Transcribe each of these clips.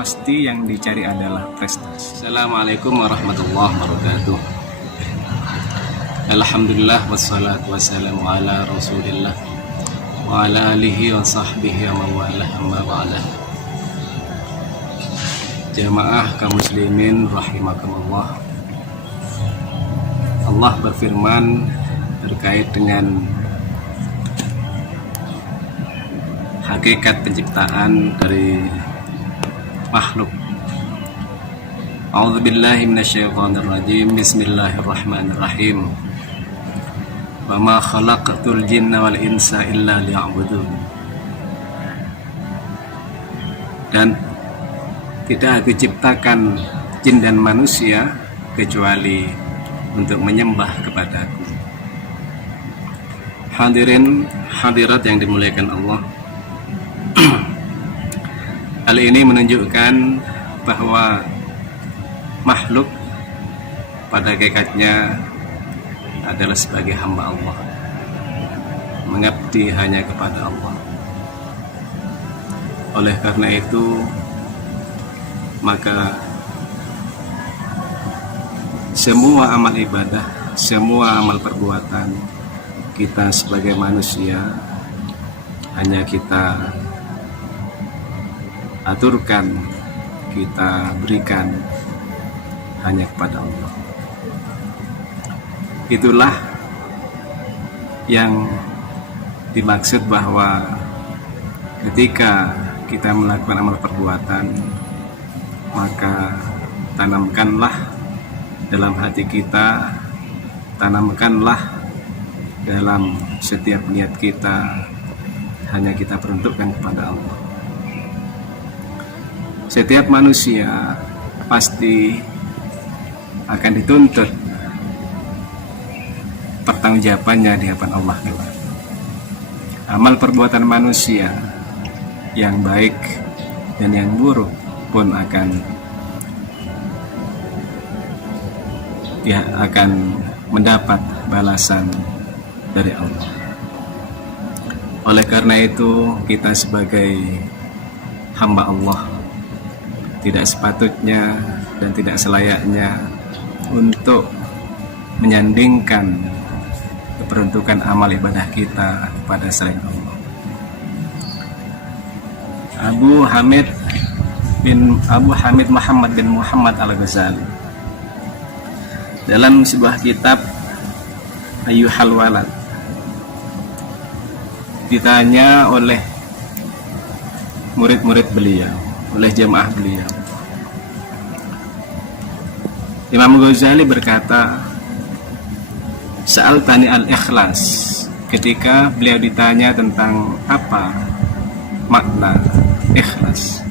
pasti yang dicari adalah prestasi. Assalamualaikum warahmatullahi wabarakatuh. Alhamdulillah wassalatu wassalamu ala rasulillah wa ala alihi wa sahbihi wa mawalah amma ba'dah. Jamaah kaum muslimin rahimakumullah. Allah berfirman terkait dengan hakikat penciptaan dari makhluk. A'udzubillahi minasyaitonirrajim. Bismillahirrahmanirrahim. Wa ma khalaqatul jinna wal insa illa liya'budun. Dan tidak aku ciptakan jin dan manusia kecuali untuk menyembah kepadaku. Hadirin hadirat yang dimuliakan Allah, hal ini menunjukkan bahwa makhluk pada hakikatnya adalah sebagai hamba Allah, mengabdi hanya kepada Allah. Oleh karena itu, maka semua amal ibadah, semua amal perbuatan kita sebagai manusia hanya kita aturkan, kita berikan hanya kepada Allah. Itulah yang dimaksud bahwa ketika kita melakukan amal perbuatan, maka tanamkanlah dalam hati kita, tanamkanlah dalam setiap niat kita, hanya kita peruntukkan kepada Allah. Setiap manusia pasti akan dituntut pertanggungjawabannya di hadapan Allah. Amal perbuatan manusia yang baik dan yang buruk pun akan mendapat balasan dari Allah. Oleh karena itu, kita sebagai hamba Allah tidak sepatutnya dan tidak selayaknya untuk menyandingkan keperuntukan amal ibadah kita kepada selain Allah. Abu Hamid Muhammad bin Muhammad Al-Ghazali dalam sebuah kitab Ayyuhal Walad ditanya oleh murid-murid beliau, oleh jamaah beliau. Imam Ghazali berkata, Sa'altani al-ikhlas, ketika beliau ditanya tentang apa makna ikhlas.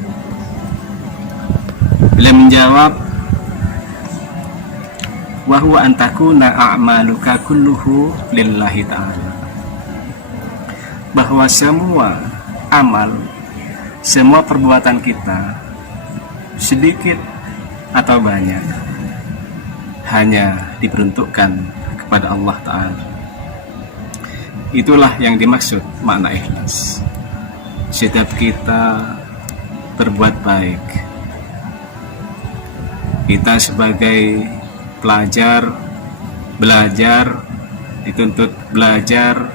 Beliau menjawab, wa huwa an takuna a'maluka kulluhu lillahi ta'ala. Bahwa semua amal, semua perbuatan kita, sedikit atau banyak, hanya diperuntukkan kepada Allah Ta'ala. Itulah yang dimaksud makna ikhlas. Setiap kita berbuat baik, kita sebagai pelajar belajar, dituntut belajar,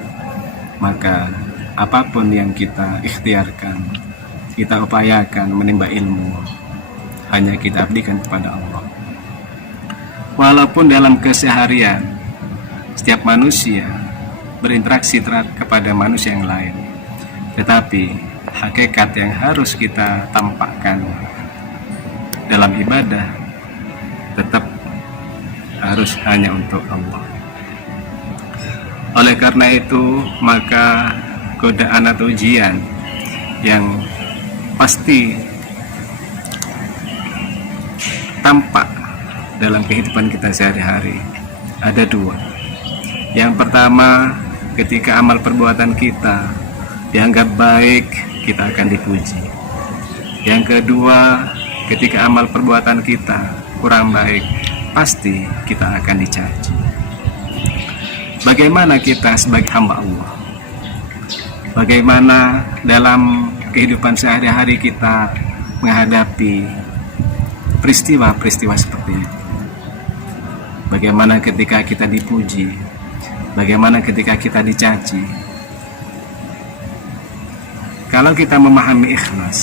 maka apapun yang kita ikhtiarkan, kita upayakan menimba ilmu, hanya kita abdikan kepada Allah. Walaupun dalam keseharian setiap manusia berinteraksi kepada manusia yang lain, tetapi hakikat yang harus kita tampakkan dalam ibadah tetap harus hanya untuk Allah. Oleh karena itu, maka godaan atau ujian yang pasti tampak dalam kehidupan kita sehari-hari ada dua. Yang pertama, ketika amal perbuatan kita dianggap baik, kita akan dipuji. Yang kedua, ketika amal perbuatan kita kurang baik, pasti kita akan dicaci. Bagaimana kita sebagai hamba Allah? Bagaimana dalam kehidupan sehari-hari kita menghadapi peristiwa-peristiwa seperti itu. Bagaimana ketika kita dipuji, bagaimana ketika kita dicaci. Kalau kita memahami ikhlas,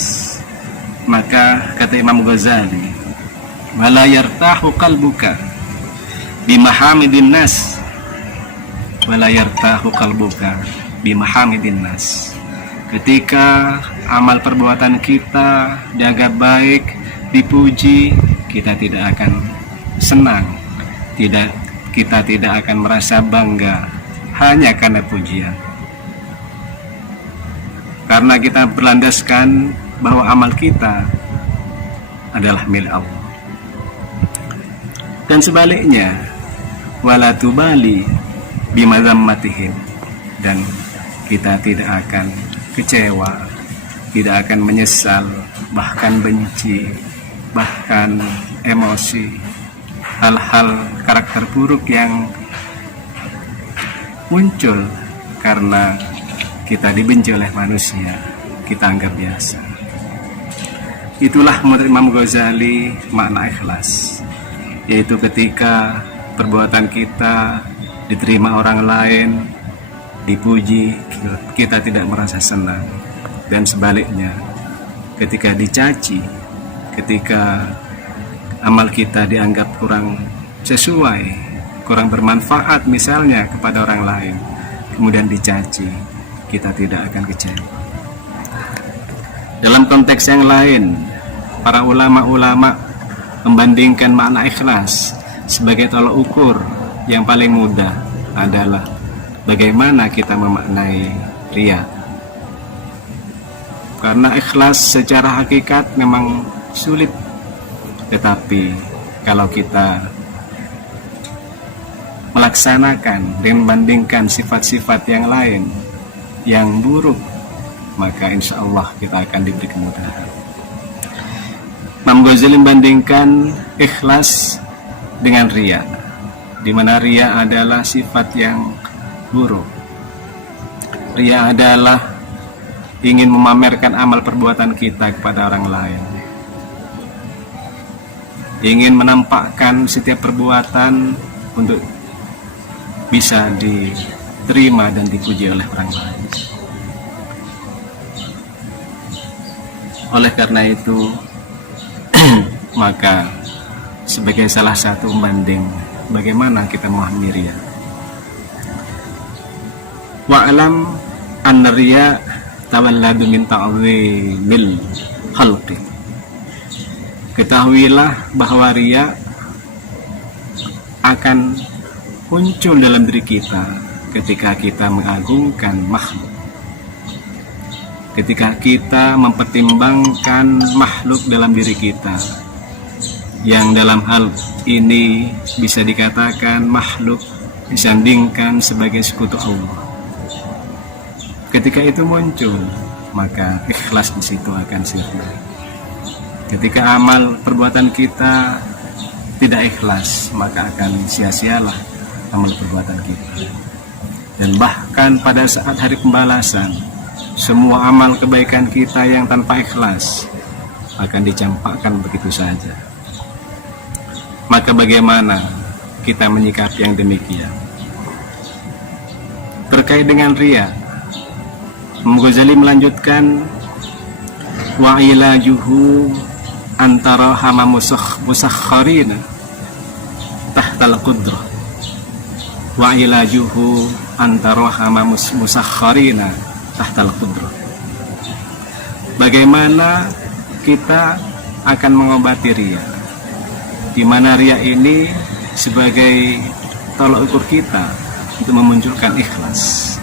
maka kata Imam Ghazali, wala yartahu qalbuka bimahamidin nas, wala yartahu qalbuka bimahamidin nas. Ketika amal perbuatan kita dianggap baik, dipuji, kita tidak akan senang, kita tidak akan merasa bangga hanya karena pujian. Karena kita berlandaskan bahwa amal kita adalah milik Allah. Dan sebaliknya, wala tubali bimadzammatihim, dan kita tidak akan kecewa, tidak akan menyesal, bahkan benci, bahkan emosi, hal-hal karakter buruk yang muncul karena kita dibenci oleh manusia, kita anggap biasa. Itulah menurut Imam Ghazali makna ikhlas, yaitu ketika perbuatan kita diterima orang lain, dipuji, kita tidak merasa senang. Dan sebaliknya, ketika dicaci, ketika amal kita dianggap kurang sesuai, kurang bermanfaat misalnya kepada orang lain, kemudian dicaci, kita tidak akan kecewa. Dalam konteks yang lain, para ulama-ulama membandingkan makna ikhlas sebagai tolak ukur yang paling mudah adalah bagaimana kita memaknai riya. Karena ikhlas secara hakikat memang sulit, tetapi kalau kita melaksanakan dan membandingkan sifat-sifat yang lain yang buruk, maka insya Allah kita akan diberi kemudahan. Imam Ghazali membandingkan ikhlas dengan riya, di mana riya adalah sifat yang buruk. Riya adalah ingin memamerkan amal perbuatan kita kepada orang lain, ingin menampakkan setiap perbuatan untuk bisa diterima dan dipuji oleh orang lain. Oleh karena itu, maka sebagai salah satu banding bagaimana kita memahami riya, wa'lam anna riya tawalladu min ta'zimil khalqi. Ketahuilah bahwa riya akan muncul dalam diri kita ketika kita mengagungkan makhluk, ketika kita mempertimbangkan makhluk dalam diri kita, yang dalam hal ini bisa dikatakan makhluk disandingkan sebagai sekutu Allah. Ketika itu muncul, maka ikhlas di situ akan sirna. Ketika amal perbuatan kita tidak ikhlas, maka akan sia-sialah amal perbuatan kita. Dan bahkan pada saat hari pembalasan, semua amal kebaikan kita yang tanpa ikhlas akan dicampakkan begitu saja. Maka bagaimana kita menyikapi yang demikian? Terkait dengan riya, Imam Ghazali melanjutkan, wa ilajuhu antara hama musakharina tahtal qudrah, wa ilajuhu antara hama musakharina tahtal qudrah. Bagaimana kita akan mengobati riya, di mana riya ini sebagai tolak ukur kita untuk memunculkan ikhlas,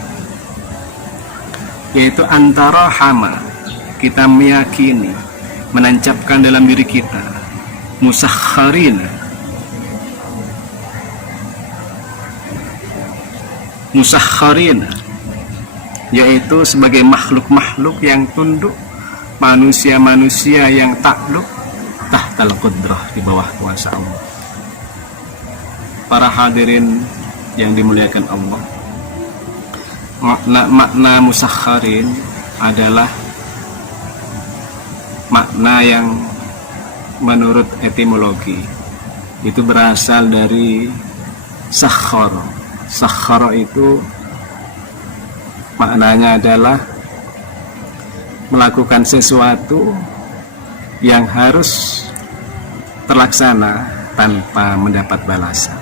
yaitu antara hama, kita meyakini, menancapkan dalam diri kita, musakharina, yaitu sebagai makhluk-makhluk yang tunduk, manusia-manusia yang takluk tahtal qudrah, di bawah kuasa Allah. Para hadirin yang dimuliakan Allah, makna musakharin adalah makna yang menurut etimologi itu berasal dari sakhar. Sakhar itu maknanya adalah melakukan sesuatu yang harus terlaksana tanpa mendapat balasan.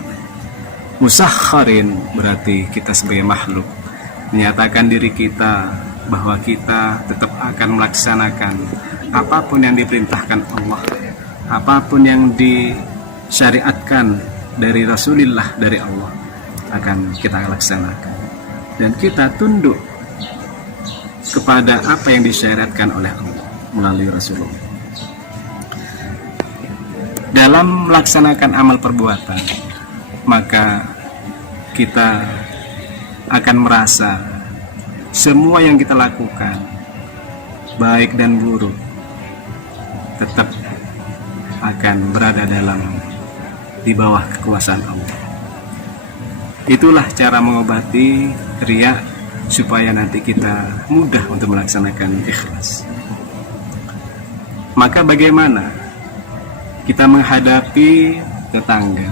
Musakharin berarti kita sebagai makhluk menyatakan diri kita bahwa kita tetap akan melaksanakan apapun yang diperintahkan Allah, apapun yang disyariatkan dari Rasulullah, dari Allah, akan kita laksanakan, dan kita tunduk kepada apa yang disyariatkan oleh Allah melalui Rasulullah. Dalam melaksanakan amal perbuatan, maka kita akan merasa semua yang kita lakukan, baik dan buruk, tetap akan berada di bawah kekuasaan Allah. Itulah cara mengobati riya, supaya nanti kita mudah untuk melaksanakan ikhlas. Maka bagaimana kita menghadapi tetangga,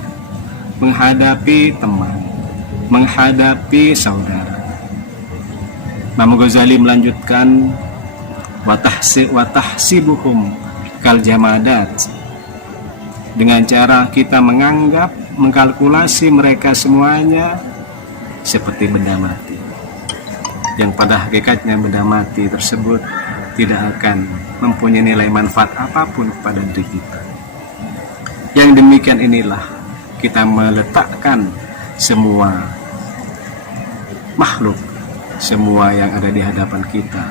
menghadapi teman, menghadapi saudara? Imam Ghazali melanjutkan, watahsibuhum kal jamadat, dengan cara kita menganggap, mengkalkulasi mereka semuanya seperti benda mati, yang pada hakikatnya benda mati tersebut tidak akan mempunyai nilai manfaat apapun kepada diri kita. Yang demikian inilah kita meletakkan semua makhluk, semua yang ada di hadapan kita,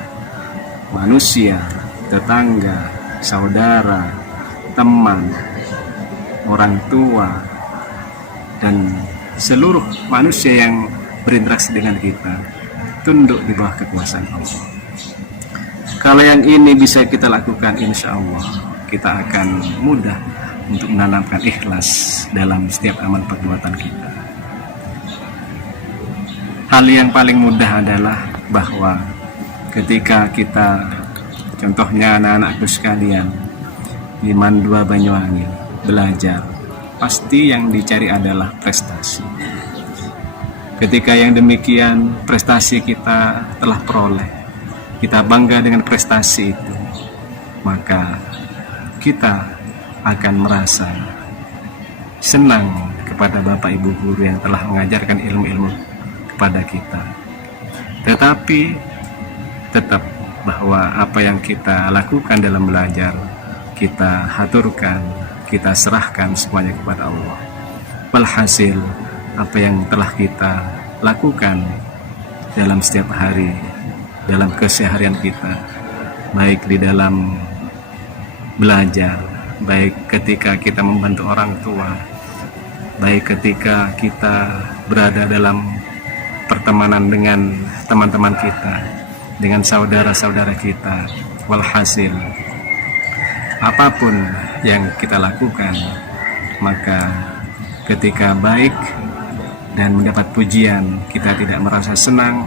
manusia, tetangga, saudara, teman, orang tua, dan seluruh manusia yang berinteraksi dengan kita, tunduk di bawah kekuasaan Allah. Kalau yang ini bisa kita lakukan, insya Allah kita akan mudah untuk menanamkan ikhlas dalam setiap amal perbuatan kita. Hal yang paling mudah adalah bahwa ketika kita, contohnya anak-anakku sekalian di Mandua Banyuwangi belajar, pasti yang dicari adalah prestasi. Ketika yang demikian prestasi kita telah peroleh, kita bangga dengan prestasi itu, maka kita akan merasa senang kepada Bapak Ibu guru yang telah mengajarkan ilmu-ilmu kepada kita. Tetapi tetap bahwa apa yang kita lakukan dalam belajar, kita haturkan, kita serahkan semuanya kepada Allah. Walhasil, apa yang telah kita lakukan dalam setiap hari, dalam keseharian kita, baik di dalam belajar, baik ketika kita membantu orang tua, baik ketika kita berada dalam pertemanan dengan teman-teman kita, dengan saudara-saudara kita, walhasil apapun yang kita lakukan, maka ketika baik dan mendapat pujian, kita tidak merasa senang,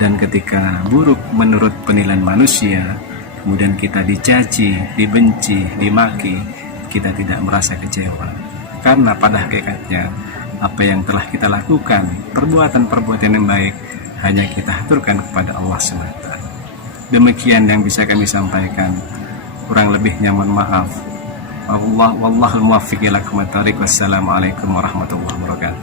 dan ketika buruk menurut penilaian manusia, kemudian kita dicaci, dibenci, dimaki, kita tidak merasa kecewa, karena pada hakikatnya apa yang telah kita lakukan, perbuatan-perbuatan yang baik, hanya kita aturkan kepada Allah semata. Demikian yang bisa kami sampaikan. Kurang lebihnya mohon maaf. Wallahul muwaffiq ila aqwamit thoriq. Wassalamualaikum warahmatullahi wabarakatuh.